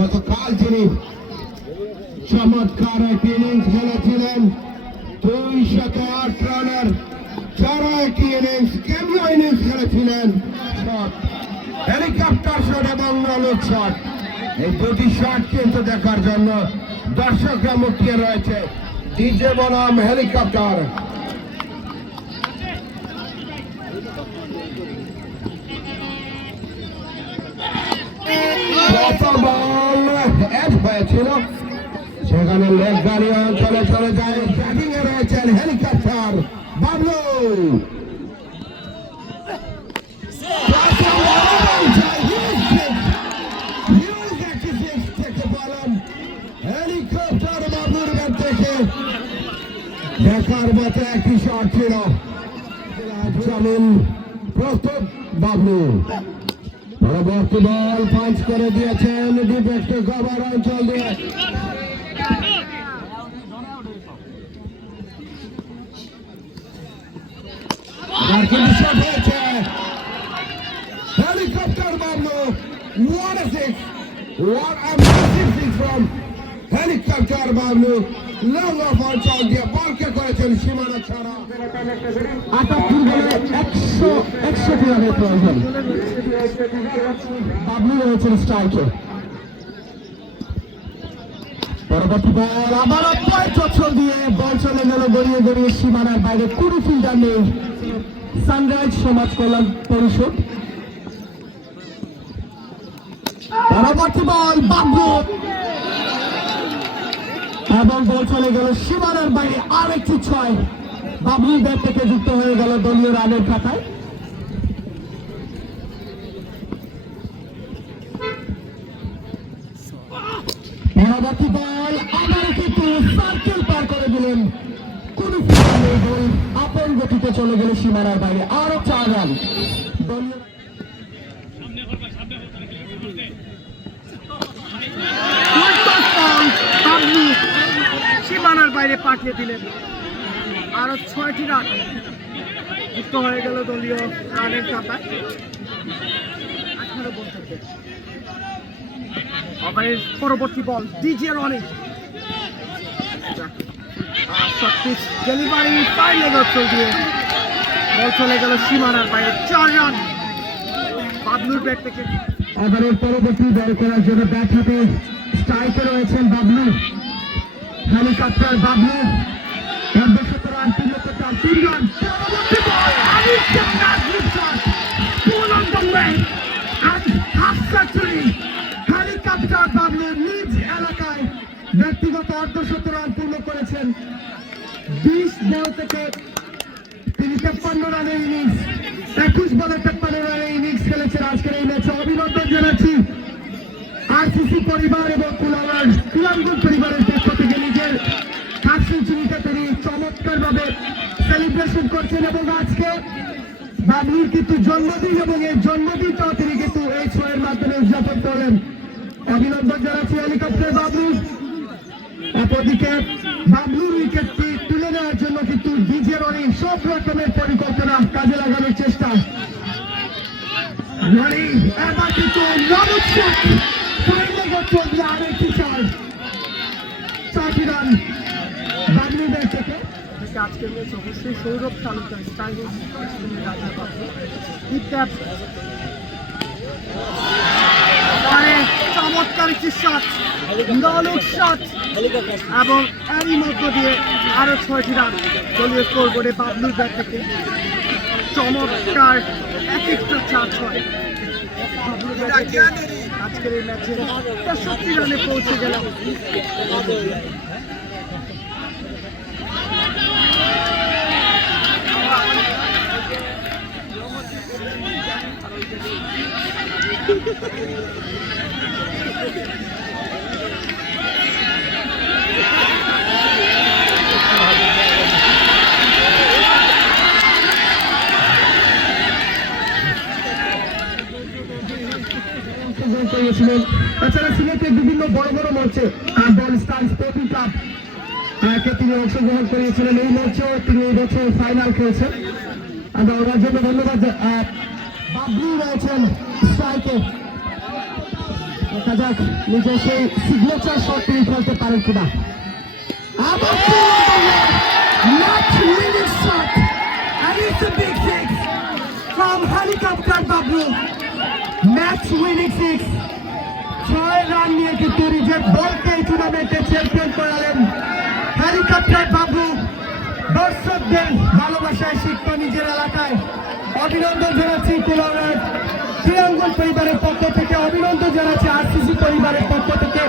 গতকাল তিনি চমৎকার একটি ইনিংস খেলেছিলেন, দুই শত আট রানের যারা একটি ইনিংস কেমন ইনিংস খেলেছিলেন হেলিকপ্টার শট এবং নলক শট এই দুটি শট কিন্তু দেখার জন্য দর্শকরা মুখিয়ে রয়েছে। ডিজে বনাম হেলিকপ্টার প্রথম হয়েছিল সেখানে লেগ গাড়ি অঞ্চলে চলে যায়। ব্যাটিং এ রয়েছেন হেলিকপ্টার বাবলু। দেখার মতো একটি শট ছিল। প্রস্তুত বাবলু। পরবর্তী বল পাঁচ করে দিয়েছেন ডিফেক্টে কভার অঞ্চল দিয়ে। Helicopter six what a massive six from helicopter Bablu সীমানা ছাড়া একশো একষট্টি রানের প্রয়োজন বাবলু রয়েছেন স্ট্রাইকে পরবর্তী বল আবার পয়েন্ট চচ্ছল দিয়ে বল চলে গেল গড়িয়ে গড়িয়ে সীমানার বাইরে কুড়ি ফিল্ডার নেই সানরাইজ সমাজ কল্যাণ পরিষদ পরবর্তী বল বাবলু এবং বল চলে গেল সীমানার বাইরে। আর একটি ছয়। বাবলুর ব্যাট থেকে যুক্ত হয়ে গেল দলীয় রানের খাতায়। আপন গতিতে চলে গেল সীমানার বাইরে। আরও চার রান দলীয় বাবলু সীমানার বাইরে পাঠিয়ে দিলেন। আরও ছয়টি রান যুক্ত হয়ে গেল দলীয় রানের খাতায় আঠারো বল থাকে ওভারের পরবর্তী বল ডিজে রনি সত্যি ডেলিভারি পাই লেগে চল দিয়ে বল চলে গেল সীমানার বাইরে। চার রান। বাবলুর ব্যাট থেকে। এবারের পরবর্তী বল করার জন্য ব্যাট হাতে স্ট্রাইকে রয়েছেন বাবলু। হেলিকপ্টার বাবলু অর্ধশত রান তিন লক্ষ চার তিন হেলিকপ্টার বাবলু নিজ এলাকায় ব্যক্তিগত অর্ধশত রান পূর্ণ করেছেন। বিশ বল থেকে তিনি তেপ্পান্ন রানের ইনিংস একুশ বলে তেপ্পান্ন রানের ইনিংস খেলেছেন। আজকের এই ম্যাচে অভিনন্দন জানাচ্ছি। আরসিসি পরিবার এবং কুলার কুলাঙ্গুল পরিবারের পক্ষ হাফ সেঞ্চুরিতে তিনি চমৎকার ভাবে সেলিব্রেশন করছেন এবং আজকে বাবলুর কিন্তু জন্মদিন এবং এই জন্মদিনটাও তিনি কিন্তু এই ছয়ের মাধ্যমে উদযাপন করলেন। অভিনন্দন জানাচ্ছি হেলিকপ্টার বাবলু। অপরদিকে বাবলুর উইকেটটি তুলে নেওয়ার জন্য কিন্তু ডিজের অনেক সব রকমের পরিকল্পনা কাজে লাগানোর চেষ্টা। রনি এবার কিন্তু দিয়ে আরেকটি বাবলু ব্যাট থেকে থেকে আজকের ম্যাচ অবশ্যই সৌরভ তালুকদার মানে চমৎকার একটি এবং এরই মধ্য দিয়ে আরও ছয়টি রান দলীয় স্কোর বোর্ডে বাবলুর ব্যাট থেকে। চমৎকার এক একটা চার ছয় বাবলুর ব্যাট থেকে আজকের এই ম্যাচে তেষট্টি রানে পৌঁছে গেলাম। করিয়েছিলেন এছাড়া সিলেটের বিভিন্ন বড় বড় মঞ্চে স্টার স্পোর্টিং ক্লাব তিনি অংশগ্রহণ করিয়েছিলেন এই মঞ্চেও তিনি এই বছর ফাইনাল খেলেছেন। আমরা ওনার জন্য ধন্যবাদ বাবলু রয়েছেন স্ট্রাইকে। দেখা যাক নিজের সেই সিগনেচার শট তিনি ফেলতে পারেন কিনা। six from helicopter Bablu match winning six ছয় রান নিয়ে কিন্তু নিজের বলকে এই টুর্নামেন্টে চ্যাম্পিয়ন করালেন হেলিকপ্টার বাবু। দর্শকদের ভালোবাসায় শিক্ত নিজের এলাকায়। অভিনন্দন জানাচ্ছি কুলার ক্রীড়াঙ্গন পরিবারের পক্ষ থেকে অভিনন্দন জানাচ্ছি আরসিসি পরিবারের পক্ষ থেকে।